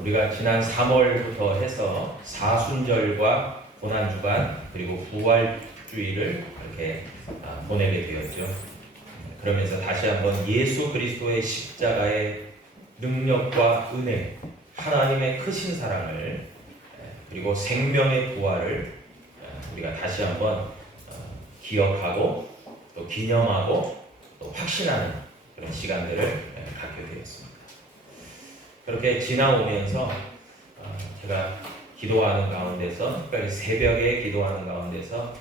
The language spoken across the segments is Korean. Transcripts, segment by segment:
우리가 지난 3월부터 해서 사순절과 고난주간 그리고 부활주의를 이렇게 보내게 되었죠. 그러면서 다시 한번 예수 그리스도의 십자가의 능력과 은혜, 하나님의 크신 사랑을 그리고 생명의 부활을 우리가 다시 한번 기억하고 또 기념하고 또 확신하는 그런 시간들을 갖게 되었습니다. 그렇게 지나오면서 제가 기도하는 가운데서, 특별히 새벽에 기도하는 가운데서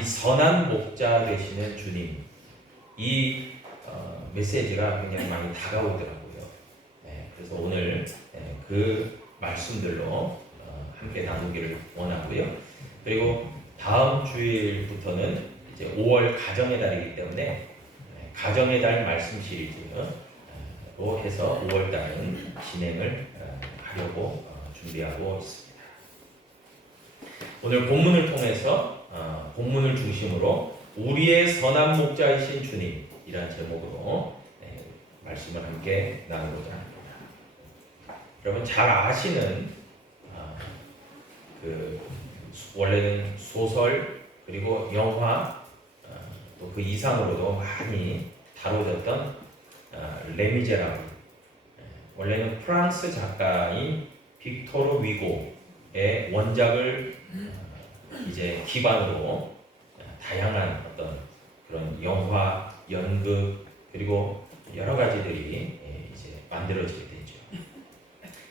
이 선한 목자 되시는 주님, 이 메시지가 굉장히 많이 다가오더라고요. 그래서 오늘 그 말씀들로 함께 나누기를 원하고요. 그리고 다음 주일부터는 이제 5월 가정의 달이기 때문에 가정의 달 말씀 시리즈로 해서 5월 달은 진행을 하려고 준비하고 있습니다. 오늘 본문을 통해서 본문을 중심으로 우리의 선한 목자이신 주님이라는 제목으로 말씀을 함께 나누고자 합니다. 여러분 잘 아시는 원래는 소설 그리고 영화 또 그 이상으로도 많이 다뤄졌던 레미제라블, 원래는 프랑스 작가인 빅토르 위고의 원작을 이제 기반으로 다양한 어떤 그런 영화, 연극 그리고 여러 가지들이 이제 만들어지게 되죠.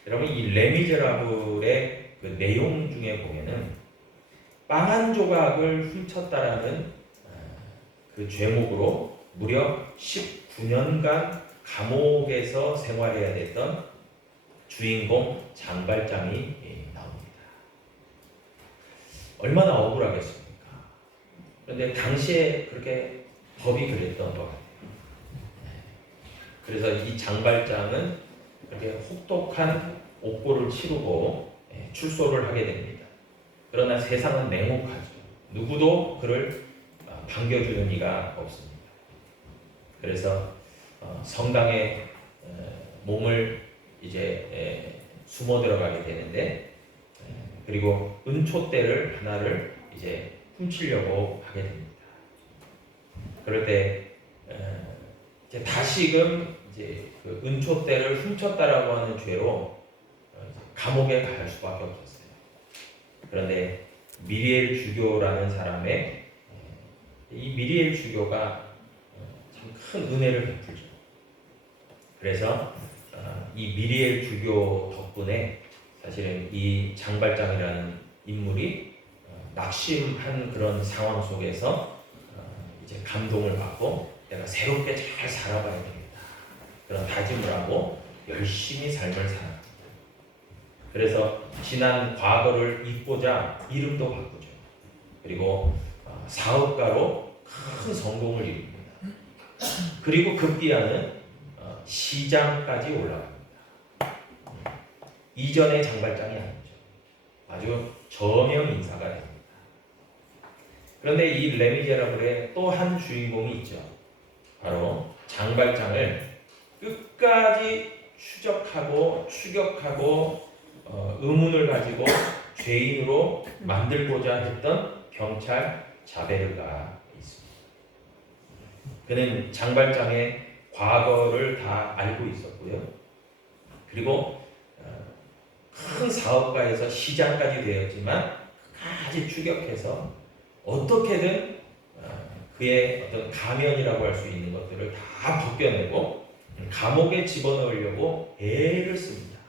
여러분 이 레미제라블의 그 내용 중에 보면은 빵 한 조각을 훔쳤다라는 그 죄목으로 무려 19년간 감옥에서 생활해야 됐던 주인공 장발장이 나옵니다. 얼마나 억울하겠습니까? 그런데 당시에 그렇게 법이 그랬던 것 같아요. 그래서 이 장발장은 그렇게 혹독한 옥고를 치르고 출소를 하게 됩니다. 그러나 세상은 냉혹하죠. 누구도 그를 반겨주는 이가 없습니다. 그래서 성당에 몸을 이제 숨어 들어가게 되는데, 그리고 은촛대를 하나를 이제 훔치려고 하게 됩니다. 그럴 때 이제 다시금 이제 그 은촛대를 훔쳤다라고 하는 죄로 감옥에 갈 수밖에 없었어요. 그런데 미리엘 주교라는 사람의 이 미리엘 주교가 참 큰 은혜를 베풀죠. 그래서 이 미리엘 주교 덕분에 사실은 이 장발장이라는 인물이 낙심한 그런 상황 속에서 이제 감동을 받고 내가 새롭게 잘 살아가야 됩니다. 그런 다짐을 하고 열심히 삶을 살아갑니다. 그래서 지난 과거를 잊고자 이름도 바꾸죠. 그리고 사업가로 큰 성공을 이룹니다. 그리고 급기야는 시장까지 올라갑니다. 이전의 장발장이 아니죠. 아주 저명 인사가 됩니다. 그런데 이 레미제라블의 또 한 주인공이 있죠. 바로 장발장을 끝까지 추격하고 의문을 가지고 죄인으로 만들고자 했던 경찰 자베르가 있습니다. 그는 장발장의 과거를 다 알고 있었고요. 그리고 큰 사업가에서 시장까지 되었지만 끝까지 추격해서 어떻게든 그의 어떤 가면이라고 할 수 있는 것들을 다 벗겨내고 감옥에 집어넣으려고 애를 씁니다.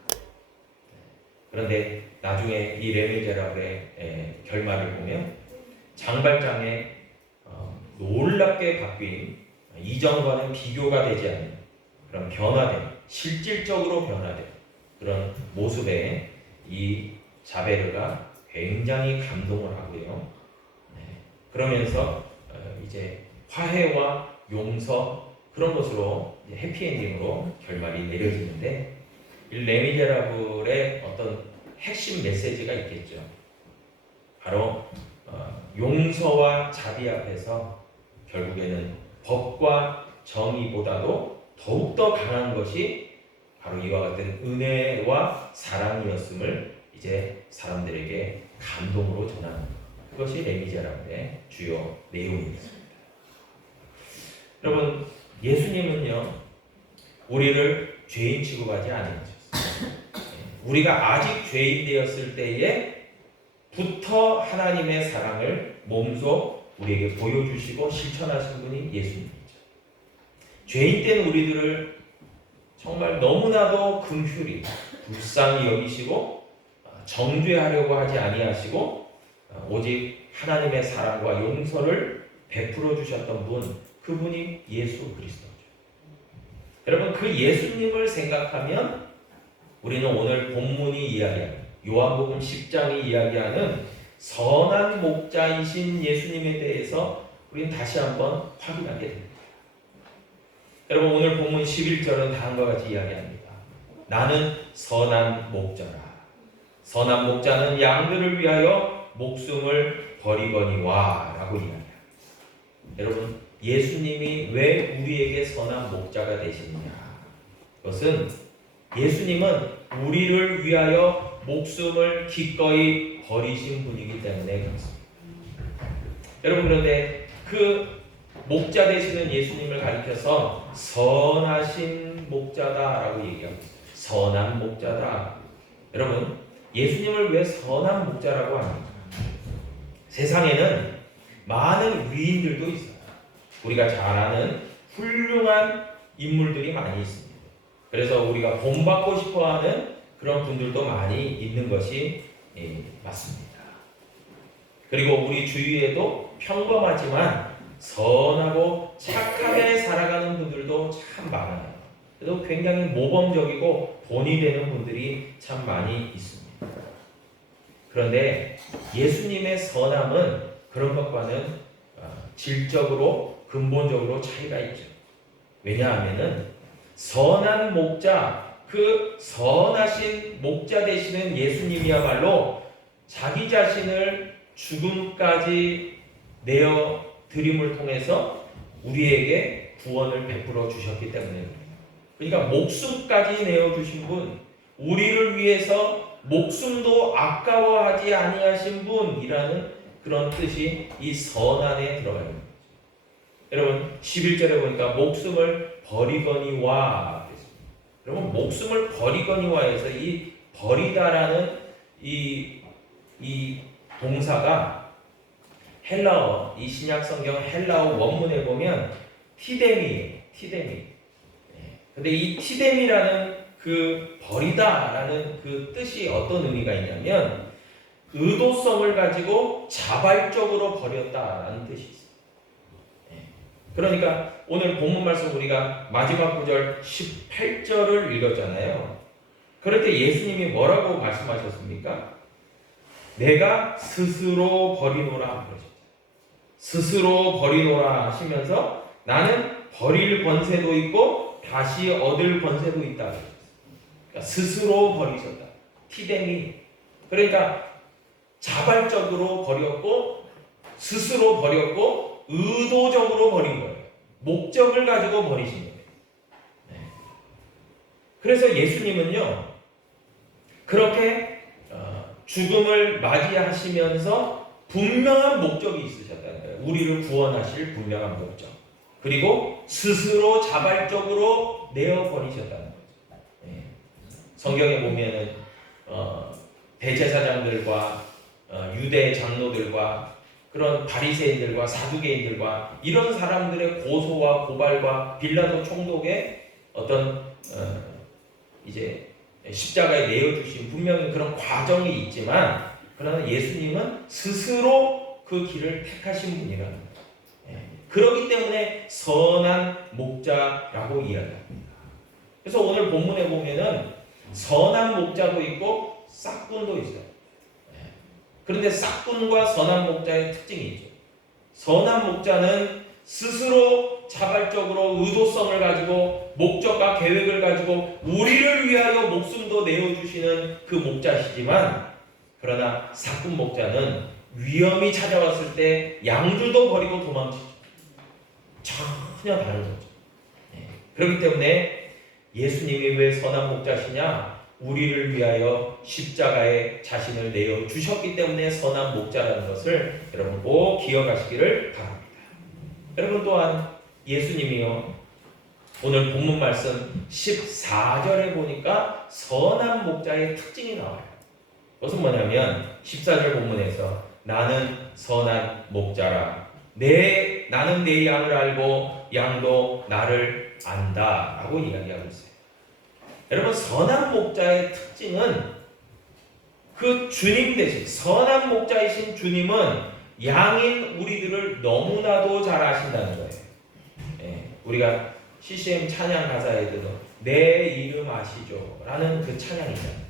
그런데 나중에 이 레미제라블의 결말을 보면 장발장의 놀랍게 바뀐, 이전과는 비교가 되지 않는 그런 변화된, 실질적으로 변화된 그런 모습에 이 자베르가 굉장히 감동을 하고요. 그러면서 이제 화해와 용서, 그런 것으로 해피엔딩으로 결말이 내려지는데, 이 레미제라블의 어떤 핵심 메시지가 있겠죠. 바로 용서와 자비 앞에서 결국에는 법과 정의보다도 더욱더 강한 것이 바로 이와 같은 은혜와 사랑이었음을 이제 사람들에게 감동으로 전하는 것. 그것이 레미제라블의 주요 내용입니다. 여러분, 예수님은요 우리를 죄인 취급하지 않으셨어요. 우리가 아직 죄인 되었을 때에부터 하나님의 사랑을 몸소 우리에게 보여주시고 실천하신 분이 예수님이죠. 죄인 때는 우리들을 정말 너무나도 긍휼히 불쌍히 여기시고 정죄하려고 하지 아니하시고 오직 하나님의 사랑과 용서를 베풀어 주셨던 분, 그분이 예수 그리스도죠. 여러분, 그 예수님을 생각하면 우리는 오늘 본문이 이야기하는 요한복음 10장이 이야기하는 선한 목자이신 예수님에 대해서 우리는 다시 한번 확인하게 됩니다. 여러분, 오늘 본문 11절은 다음과 같이 이야기합니다. 나는 선한 목자라. 선한 목자는 양들을 위하여 목숨을 버리거니와 라고 이야기합니다. 여러분, 예수님이 왜 우리에게 선한 목자가 되시느냐? 그것은 예수님은 우리를 위하여 목숨을 기꺼이 버리신 분이기 때문에 그렇습니다. 여러분, 그런데 그 목자 되시는 예수님을 가리켜서 선하신 목자다라고 얘기합니다. 선한 목자다. 여러분, 예수님을 왜 선한 목자라고 합니까? 세상에는 많은 위인들도 있어요. 우리가 잘 아는 훌륭한 인물들이 많이 있습니다. 그래서 우리가 본받고 싶어하는 그런 분들도 많이 있는 것이 맞습니다. 그리고 우리 주위에도 평범하지만 선하고 착하게 살아가는 분들도 참 많아요. 그래도 굉장히 모범적이고 본이 되는 분들이 참 많이 있습니다. 그런데 예수님의 선함은 그런 것과는 질적으로 근본적으로 차이가 있죠. 왜냐하면은 선한 목자, 그 선하신 목자 되시는 예수님이야말로 자기 자신을 죽음까지 내어 드림을 통해서 우리에게 구원을 베풀어 주셨기 때문입니다. 그러니까 목숨까지 내어 주신 분, 우리를 위해서 목숨도 아까워하지 아니하신 분이라는 그런 뜻이 이 선안에 들어가 있는 거죠. 여러분, 11절에 보니까 목숨을 버리거니와 그랬습니다. 여러분, 목숨을 버리거니와에서 이 버리다라는 이 동사가 헬라어, 이 신약 성경 헬라어 원문에 보면 티데미예요. 티데미. 근데 이 티데미라는 그 버리다라는 그 뜻이 어떤 의미가 있냐면 의도성을 가지고 자발적으로 버렸다라는 뜻이 있어요. 그러니까 오늘 본문 말씀 우리가 마지막 구절 18절을 읽었잖아요. 그럴 때 예수님이 뭐라고 말씀하셨습니까? 내가 스스로 버리노라 그러셨죠. 스스로 버리노라 하시면서 나는 버릴 권세도 있고 다시 얻을 권세도 있다. 그러니까 스스로 버리셨다. 티데미. 그러니까 자발적으로 버렸고 스스로 버렸고 의도적으로 버린 거예요. 목적을 가지고 버리신 거예요. 그래서 예수님은요 그렇게 죽음을 맞이하시면서 분명한 목적이 있으셨다는 거예요. 우리를 구원하실 분명한 목적. 그리고 스스로 자발적으로 내어버리셨다는 거죠. 성경에 보면은 대제사장들과 유대 장로들과 그런 바리새인들과 사두개인들과 이런 사람들의 고소와 고발과 빌라도 총독의 어떤 이제 십자가에 내어주신 분명히 그런 과정이 있지만 그러나 예수님은 스스로 그 길을 택하신 분이라는 거예요. 그렇기 때문에 선한 목자라고 이야기합니다. 그래서 오늘 본문에 보면은 선한 목자도 있고 싹군도 있어요. 그런데 싹군과 선한 목자의 특징이 있죠. 선한 목자는 스스로 자발적으로 의도성을 가지고 목적과 계획을 가지고 우리를 위하여 목숨도 내어주시는 그 목자시지만 그러나 싹군 목자는 위험이 찾아왔을 때 양들도 버리고 도망치죠. 전혀 다른 거죠. 그렇기 때문에 예수님이 왜 선한 목자시냐? 우리를 위하여 십자가에 자신을 내어 주셨기 때문에 선한 목자라는 것을 여러분 꼭 기억하시기를 바랍니다. 여러분 또한 예수님이요, 오늘 본문 말씀 14절에 보니까 선한 목자의 특징이 나와요. 그것은 뭐냐면 14절 본문에서 나는 선한 목자라, 나는 내 양을 알고 양도 나를 안다 라고 이야기하고 있어요. 여러분, 선한 목자의 특징은 그 주님 대신 선한 목자이신 주님은 양인 우리들을 너무나도 잘 아신다는 거예요. 우리가 CCM 찬양 가사에도 내 이름 아시죠? 라는 그 찬양이잖아요.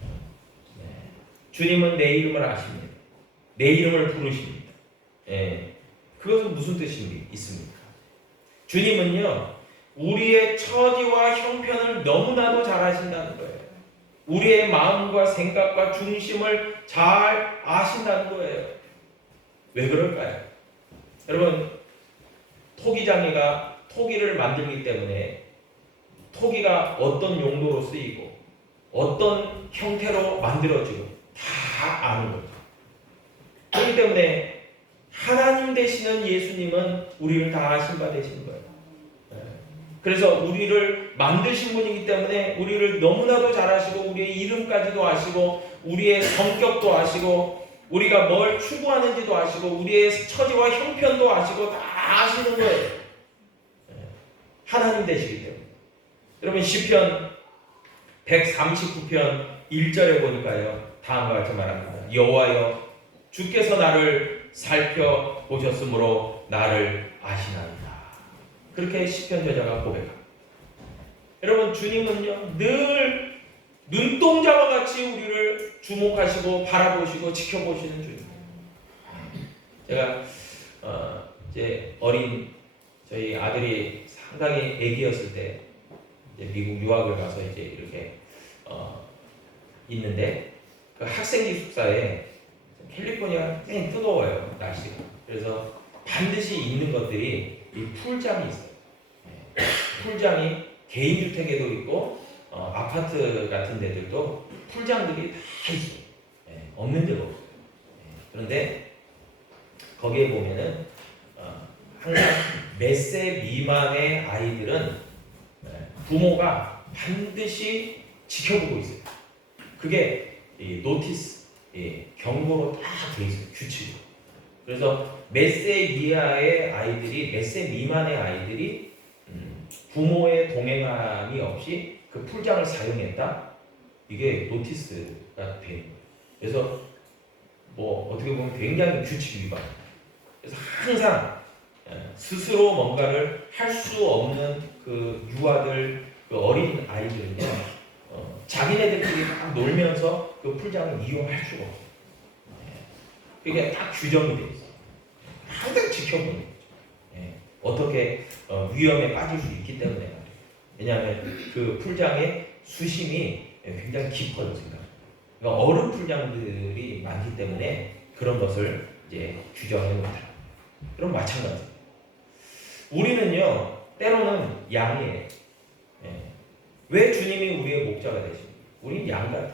주님은 내 이름을 아십니다. 내 이름을 부르십니다. 그것은 무슨 뜻이 있습니까? 주님은요, 우리의 처지와 형편을 너무나도 잘 아신다는 거예요. 우리의 마음과 생각과 중심을 잘 아신다는 거예요. 왜 그럴까요? 여러분, 토기장이가 토기를 만들기 때문에 토기가 어떤 용도로 쓰이고 어떤 형태로 만들어지고 다 아는 거죠. 그렇기 때문에 하나님 되시는 예수님은 우리를 다 아신 바 되시는 거예요. 그래서 우리를 만드신 분이기 때문에 우리를 너무나도 잘 아시고 우리의 이름까지도 아시고 우리의 성격도 아시고 우리가 뭘 추구하는지도 아시고 우리의 처지와 형편도 아시고 다 아시는 거예요. 하나님 되시기 때문에. 여러분, 시편 139편 1절에 보니까요, 다음과 같이 말합니다. 여호와여, 주께서 나를 살펴보셨으므로 나를 아시나이다. 그렇게 시편 저자가 고백합니다. 여러분, 주님은요, 늘 눈동자와 같이 우리를 주목하시고 바라보시고 지켜보시는 주님. 제가 이제 어린 저희 아들이 상당히 아기였을 때 이제 미국 유학을 가서 이제 이렇게 있는데 그 학생 기숙사에 캘리포니아가 굉장히 뜨거워요, 날씨가. 그래서 반드시 있는 것들이 이 풀장이 있어요. 풀장이 개인주택에도 있고 아파트 같은 데들도 풀장들이 다 있어요. 없는 데가 없어요. 그런데 거기에 보면은 항상 몇 세 미만의 아이들은 부모가 반드시 지켜보고 있어요. 그게 노티스, 경고로 다 돼 있어요. 규칙으로. 그래서 몇 세 이하의 아이들이, 몇 세 미만의 아이들이 부모의 동행함이 없이 그 풀장을 사용했다? 이게 노티스가 돼요. 그래서 뭐 어떻게 보면 굉장히 규칙 위반. 그래서 항상 스스로 뭔가를 할 수 없는 그 유아들, 그 어린 아이들은요, 자기네들끼리 막 놀면서 그 풀장을 이용할 수가 없어요. 그게 딱 규정이 되어 있어요. 항상 지켜보는 거죠. 어떻게 위험에 빠질 수 있기 때문에 말이에요. 왜냐하면 그 풀장의 수심이 굉장히 깊어졌습니다. 그러니까 얼음 풀장들이 많기 때문에 그런 것을 이제 규정해 놓다. 그럼 마찬가지예요. 우리는요, 때로는 양이에요. 왜 주님이 우리의 목자가 되십니까? 우리는 양 같아요.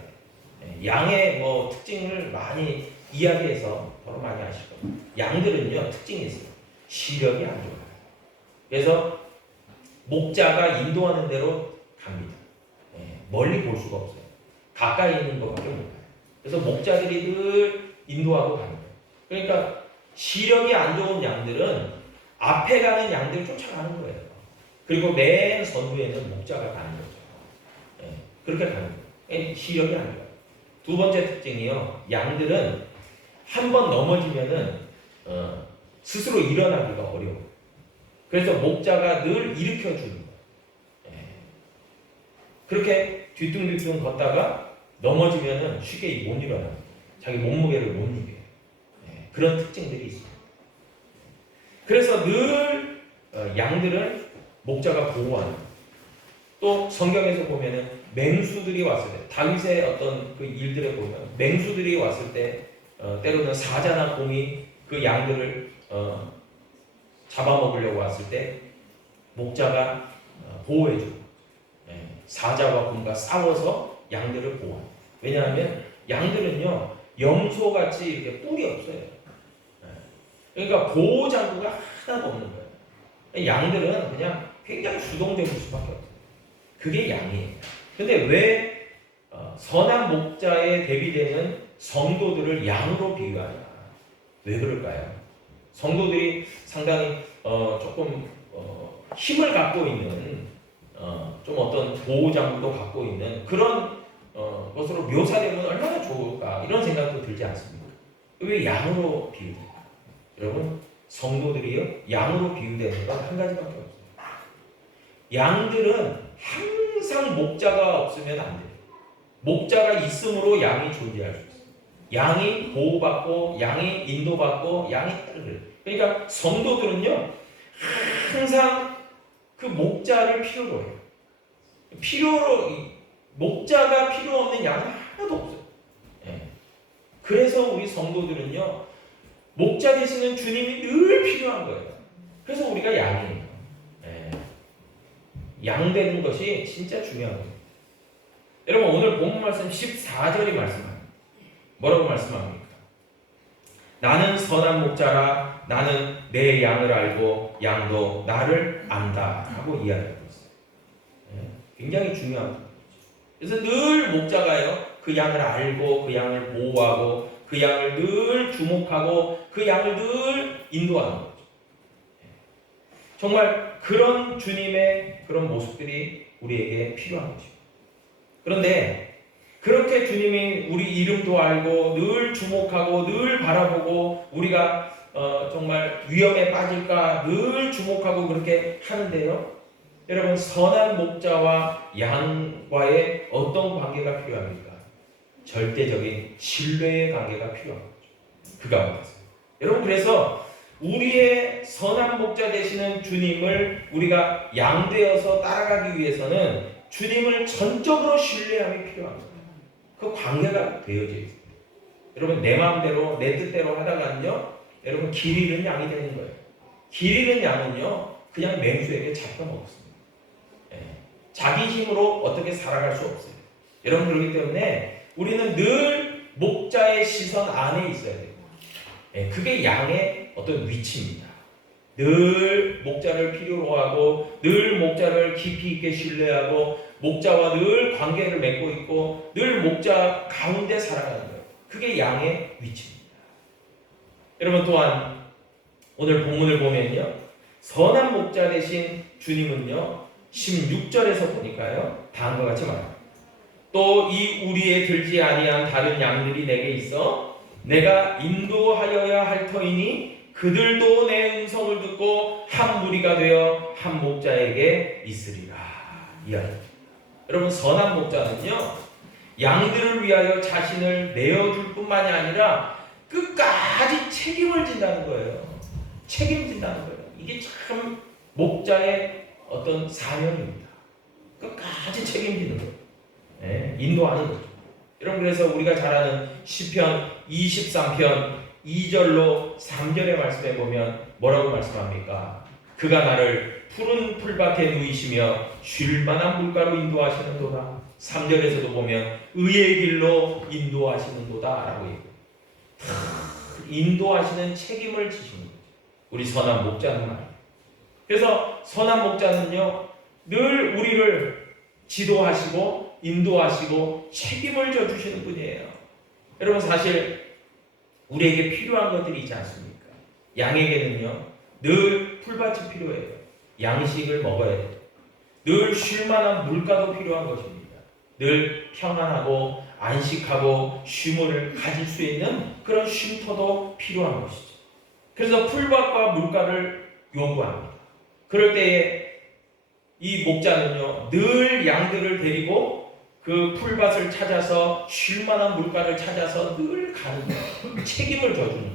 양의 뭐 특징을 많이 이야기해서 더러 많이 아실 겁니다. 양들은요, 특징이 있어요. 시력이 안 좋아요. 그래서 목자가 인도하는 대로 갑니다. 멀리 볼 수가 없어요. 가까이 있는 것밖에 못 가요. 그래서 목자들이 늘 인도하고 가는 거예요. 그러니까 시력이 안 좋은 양들은 앞에 가는 양들을 쫓아가는 거예요. 그리고 맨 선두에는 목자가 가는 거죠. 그렇게 가는 거예요. 시력이 안 좋아요. 두 번째 특징이요, 양들은 한번 넘어지면은 스스로 일어나기가 어려워요. 그래서 목자가 늘 일으켜 주는 거예요. 그렇게 뒤뚱뒤뚱 걷다가 넘어지면은 쉽게 못 일어나요. 자기 몸무게를 못 이겨요. 그런 특징들이 있습니다. 그래서 늘 양들은 목자가 보호하는 거예요. 또 성경에서 보면은 맹수들이 왔을 때, 다윗의 어떤 그 일들에 보면 맹수들이 왔을 때 때로는 사자나 곰이 그 양들을 잡아먹으려고 왔을 때 목자가 보호해주고, 사자와 곰과 싸워서 양들을 보호합니다. 왜냐하면 양들은요 염소같이 이렇게 뿔이 없어요. 그러니까 보호 장구가 하나도 없는 거예요. 양들은 그냥 굉장히 수동적일 수밖에 없어요. 그게 양이에요. 근데 왜 선한 목자에 대비되는 성도들을 양으로 비유하냐? 왜 그럴까요? 성도들이 상당히 조금 힘을 갖고 있는 좀 어떤 보호장구도 갖고 있는 그런 것으로 묘사되면 얼마나 좋을까 이런 생각도 들지 않습니까? 왜 양으로 비유될까? 여러분 성도들이요 양으로 비유되는 건 한 가지밖에 없어요. 양들은 항상 목자가 없으면 안 돼요. 목자가 있음으로 양이 존재할 수 있어요. 양이 보호받고 양이 인도받고 양이 따르는. 그러니까 성도들은요 항상 그 목자를 필요로 해요. 목자가 필요 없는 양은 하나도 없어요. 그래서 우리 성도들은요 목자 되시는 주님이 늘 필요한 거예요. 그래서 우리가 양이에요. 양 되는 것이 진짜 중요한 거예요. 여러분 오늘 본문 말씀 14절이 말씀합니다. 뭐라고 말씀합니까? 나는 선한 목자라 나는 내 양을 알고 양도 나를 안다 하고 이야기하고 있어요. 굉장히 중요한 거죠. 그래서 늘 목자가요 그 양을 알고 그 양을 보호하고 그 양을 늘 주목하고 그 양을 늘 인도하는 거죠. 정말 그런 주님의 그런 모습들이 우리에게 필요한 것입니다. 그런데 그렇게 주님이 우리 이름도 알고 늘 주목하고 늘 바라보고 우리가 정말 위험에 빠질까 늘 주목하고 그렇게 하는데요. 여러분 선한 목자와 양과의 어떤 관계가 필요합니까? 절대적인 신뢰의 관계가 필요한 거죠. 그 가운데서. 여러분 그래서 우리의 선한 목자 되시는 주님을 우리가 양되어서 따라가기 위해서는 주님을 전적으로 신뢰함이 필요합니다. 그 관계가 되어져 있어요. 여러분 내 마음대로 내 뜻대로 하다가는요 여러분 길 잃은 양이 되는 거예요. 길 잃은 양은요 그냥 맹수에게 잡혀먹습니다. 자기 힘으로 어떻게 살아갈 수 없어요. 여러분 그렇기 때문에 우리는 늘 목자의 시선 안에 있어야 돼요. 그게 양의 어떤 위치입니다. 늘 목자를 필요로 하고 늘 목자를 깊이 있게 신뢰하고 목자와 늘 관계를 맺고 있고 늘 목자 가운데 살아가는 거예요. 그게 양의 위치입니다. 여러분 또한 오늘 본문을 보면요 선한 목자 되신 주님은요 16절에서 보니까요 다음과 같이 말합니다. 또 이 우리에 들지 아니한 다른 양들이 내게 있어 내가 인도하여야 할 터이니 그들도 내 음성을 듣고 한 무리가 되어 한 목자에게 있으리라. 이야기. 여러분 선한 목자는요 양들을 위하여 자신을 내어줄 뿐만이 아니라 끝까지 책임을 진다는 거예요. 책임진다는 거예요. 이게 참 목자의 어떤 사명입니다. 끝까지 책임지는 거예요. 인도하는 거죠. 여러분 그래서 우리가 잘 아는 시편 23편 2절로 3절의 말씀에 보면 뭐라고 말씀합니까? 그가 나를 푸른 풀밭에 누이시며 쉴 만한 물가로 인도하시는도다. 3절에서도 보면 의의 길로 인도하시는도다 라고 얘기해요. 인도하시는 책임을 지시는 거죠. 우리 선한 목자는 말이에요. 그래서 선한 목자는요 늘 우리를 지도하시고 인도하시고 책임을 져주시는 분이에요. 여러분 사실 우리에게 필요한 것들이 있지 않습니까? 양에게는요 늘 풀밭이 필요해요. 양식을 먹어야 돼요. 늘 쉴만한 물가도 필요한 것입니다. 늘 평안하고 안식하고 쉼을 가질 수 있는 그런 쉼터도 필요한 것이죠. 그래서 풀밭과 물가를 요구합니다. 그럴 때에 이 목자는요 늘 양들을 데리고 그 풀밭을 찾아서 쉴만한 물가를 찾아서 늘 가는 거예요. 책임을 져주는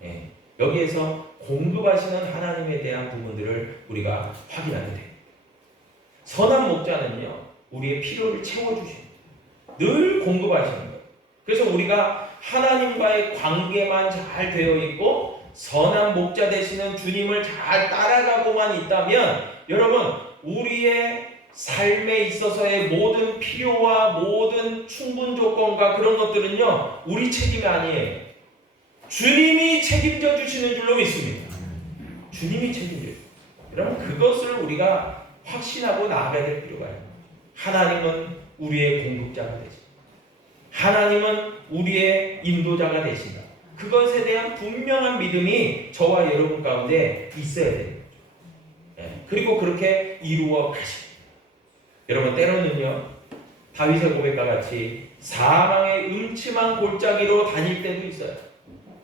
거예요. 여기에서 공급하시는 하나님에 대한 부분들을 우리가 확인하게 됩니다. 선한 목자는요 우리의 필요를 채워주십니다. 늘 공급하시는 거예요. 그래서 우리가 하나님과의 관계만 잘 되어 있고 선한 목자 되시는 주님을 잘 따라가고만 있다면 여러분 우리의 삶에 있어서의 모든 필요와 모든 충분 조건과 그런 것들은요, 우리 책임이 아니에요. 주님이 책임져 주시는 줄로 믿습니다. 주님이 책임져요. 여러분, 그것을 우리가 확신하고 나아가야 될 필요가 있어요. 하나님은 우리의 공급자가 되십니다. 하나님은 우리의 인도자가 되신다. 그것에 대한 분명한 믿음이 저와 여러분 가운데 있어야 돼요. 그리고 그렇게 이루어 가십니다. 여러분, 때로는요, 다윗의 고백과 같이 사망의 음침한 골짜기로 다닐 때도 있어요.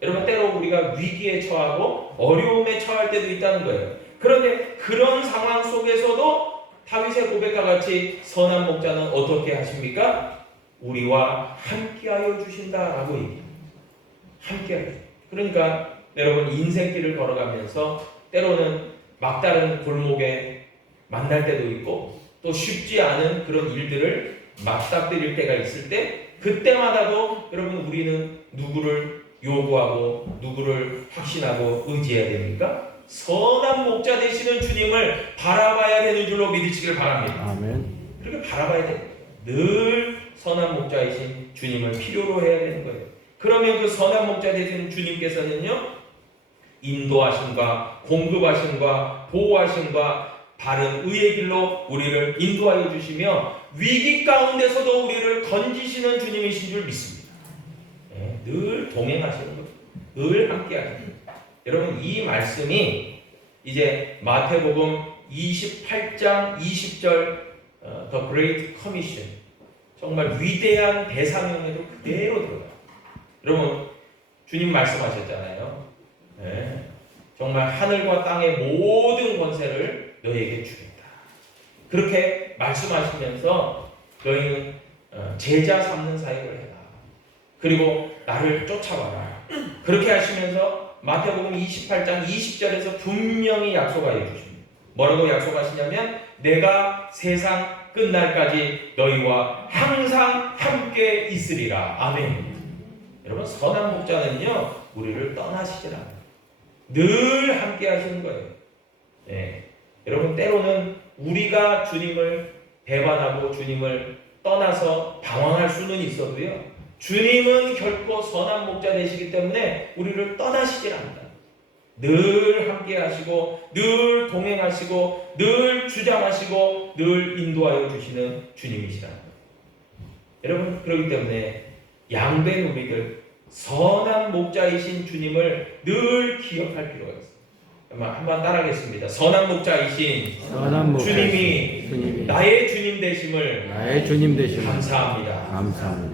여러분, 때로 우리가 위기에 처하고 어려움에 처할 때도 있다는 거예요. 그런데 그런 상황 속에서도 다윗의 고백과 같이 선한 목자는 어떻게 하십니까? 우리와 함께하여 주신다라고 얘기해요. 함께하여 주신다. 그러니까 여러분, 인생길을 걸어가면서 때로는 막다른 골목에 만날 때도 있고 또 쉽지 않은 그런 일들을 맞닥뜨릴 때가 있을 때, 그때마다도 여러분, 우리는 누구를 요구하고 누구를 확신하고 의지해야 됩니까? 선한 목자 되시는 주님을 바라봐야 되는 줄로 믿으시길 바랍니다. 아멘. 그렇게 바라봐야 돼요. 늘 선한 목자이신 주님을 필요로 해야 되는 거예요. 그러면 그 선한 목자 되시는 주님께서는요, 인도하심과 공급하심과 보호하심과 바른 의의 길로 우리를 인도하여 주시며 위기 가운데서도 우리를 건지시는 주님이신 줄 믿습니다. 늘 동행하시는 거예요. 늘 함께 하시는 거예요. 여러분, 이 말씀이 이제 마태복음 28장 20절 The Great Commission, 정말 위대한 대사명에도 그대로 들어가요. 여러분, 주님 말씀하셨잖아요. 정말 하늘과 땅의 모든 권세를 너에게 주겠다. 그렇게 말씀하시면서 너희는 제자 삼는 사역을 해라. 그리고 나를 쫓아와라. 그렇게 하시면서 마태복음 28장 20절에서 분명히 약속하여 주십니다. 뭐라고 약속하시냐면 내가 세상 끝날까지 너희와 항상 함께 있으리라. 아멘. 여러분, 선한 목자는요, 우리를 떠나시질 않아요. 늘 함께 하시는 거예요. 여러분, 때로는 우리가 주님을 배반하고 주님을 떠나서 방황할 수는 있어도요, 주님은 결코 선한 목자 되시기 때문에 우리를 떠나시질 않는다. 늘 함께 하시고 늘 동행하시고 늘 주장하시고 늘 인도하여 주시는 주님이시다. 여러분, 그렇기 때문에 양된 우리들 선한 목자이신 주님을 늘 기억할 필요가 있습니다. 한번 따라하겠습니다. 선한 목자이신 주님이 나의 주님 되심을 감사합니다.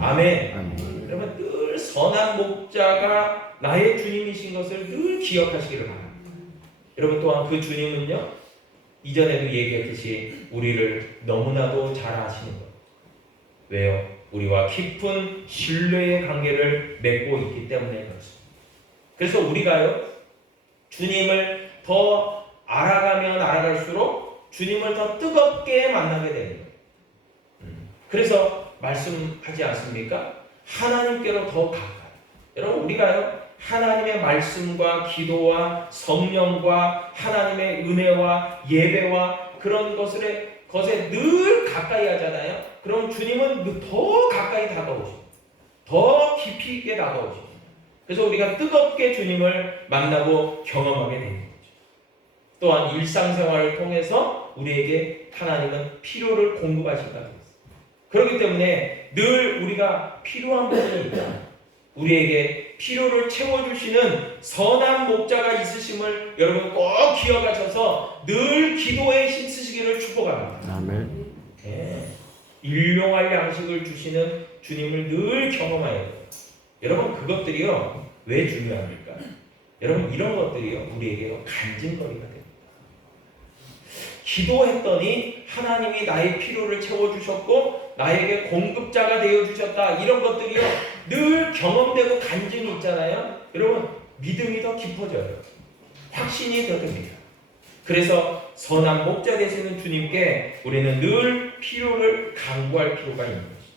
아멘. 여러분, 늘 선한 목자가 나의 주님이신 것을 늘 기억하시기를 바랍니다. 여러분, 또한 그 주님은요, 이전에도 얘기했듯이 우리를 너무나도 잘 아시는 거예요. 왜요? 우리와 깊은 신뢰의 관계를 맺고 있기 때문에 그렇습니다. 그래서 우리가요, 주님을 더 알아가면 알아갈수록 주님을 더 뜨겁게 만나게 되는 거예요. 그래서 말씀하지 않습니까? 하나님께로 더 가까이. 여러분, 우리가요, 하나님의 말씀과 기도와 성령과 하나님의 은혜와 예배와 그런 것에 늘 가까이 하잖아요. 그럼 주님은 더 가까이 다가오십니다. 더 깊이 있게 다가오십니다. 그래서 우리가 뜨겁게 주님을 만나고 경험하게 되는 거죠. 또한 일상생활을 통해서 우리에게 하나님은 필요를 공급하신다고 했어요. 그렇기 때문에 늘 우리가 필요한 부분이 있다. 우리에게 필요를 채워주시는 선한 목자가 있으심을 여러분 꼭 기억하셔서 늘 기도에 힘쓰시기를 축복합니다. 아멘. 일용할 양식을 주시는 주님을 늘 경험해야 돼요. 여러분, 그것들이요, 왜 중요합니까? 여러분, 이런 것들이요, 우리에게 간증거리가 됩니다. 기도했더니 하나님이 나의 필요를 채워주셨고 나에게 공급자가 되어주셨다. 이런 것들이요, 늘 경험되고 간증이 있잖아요. 여러분, 믿음이 더 깊어져요. 확신이 더 됩니다. 그래서 선한 목자 되시는 주님께 우리는 늘 필요를 간구할 필요가 있는 것이죠.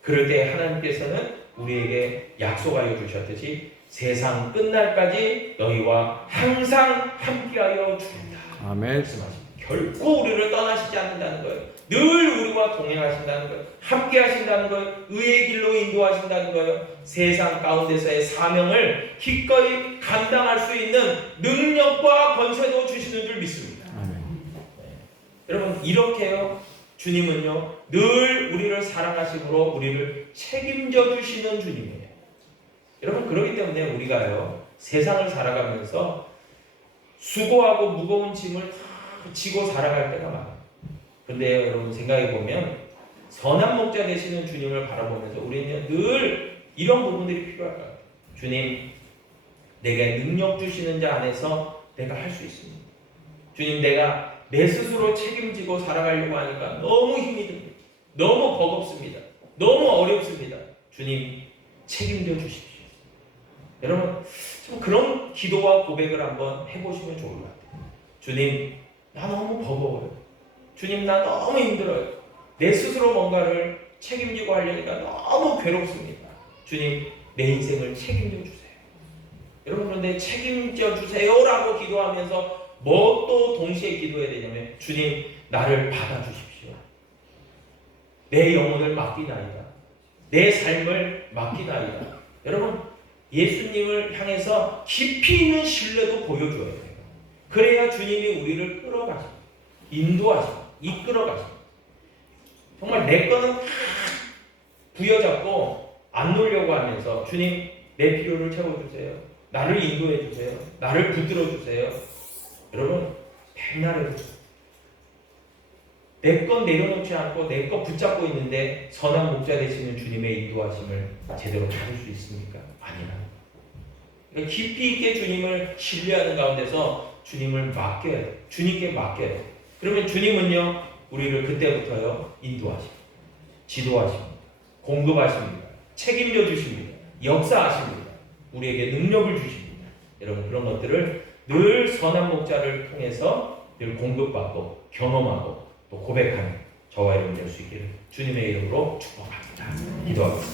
그럴 때 하나님께서는 우리에게 약속하여 주셨듯이 세상 끝날까지 너희와 항상 함께하여 주리라. 아멘. 말씀하십니다. 결코 우리를 떠나시지 않는다는 거예요. 늘 우리와 동행하신다는 거예요. 함께 하신다는 거예요. 의의 길로 인도하신다는 거예요. 세상 가운데서의 사명을 기꺼이 감당할 수 있는 능력과 권세도 주시는 줄 믿습니다. 여러분, 이렇게요, 주님은요 늘 우리를 사랑하심으로 우리를 책임져 주시는 주님이에요. 여러분, 그렇기 때문에 우리가요 세상을 살아가면서 수고하고 무거운 짐을 다 지고 살아갈 때가 많아요. 근데 여러분, 생각해보면 선한 목자 되시는 주님을 바라보면서 우리는 늘 이런 부분들이 필요할 것 같아요. 주님, 내게 능력 주시는 자 안에서 내가 할 수 있습니다. 주님, 내가 내 스스로 책임지고 살아가려고 하니까 너무 힘이 듭니다. 너무 버겁습니다. 너무 어렵습니다. 주님, 책임져 주십시오. 여러분, 좀 그런 기도와 고백을 한번 해보시면 좋을 것 같아요. 주님, 나 너무 버거워요. 주님, 나 너무 힘들어요. 내 스스로 뭔가를 책임지고 하려니까 너무 괴롭습니다. 주님, 내 인생을 책임져 주세요. 여러분, 그런데 책임져 주세요라고 기도하면서 뭐 또 동시에 기도해야 되냐면, 주님, 나를 받아주십시오. 내 영혼을 맡기나이다. 내 삶을 맡기나이다. 여러분, 예수님을 향해서 깊이 있는 신뢰도 보여줘야 돼요. 그래야 주님이 우리를 끌어가십니다. 인도하십니다. 이끌어가십니다. 정말 내 거는 다 부여잡고 안 놓으려고 하면서, 주님, 내 필요를 채워주세요. 나를 인도해주세요. 나를 붙들어주세요. 여러분, 백날에 내 건 내려놓지 않고 내 거 붙잡고 있는데 선한 목자 되시는 주님의 인도하심을 제대로 받을 수 있습니까? 아니라. 그러니까 깊이 있게 주님을 신뢰하는 가운데서 주님을 맡겨야 돼요. 주님께 맡겨야 돼요. 그러면 주님은요, 우리를 그때부터요, 인도하십니다. 지도하십니다. 공급하십니다. 책임져 주십니다. 역사하십니다. 우리에게 능력을 주십니다. 여러분, 그런 것들을 늘 선한 목자를 통해서 늘 공급받고 경험하고 또 고백하는 저와 여러분 될 수 있기를 주님의 이름으로 축복합니다. 기도하겠습니다.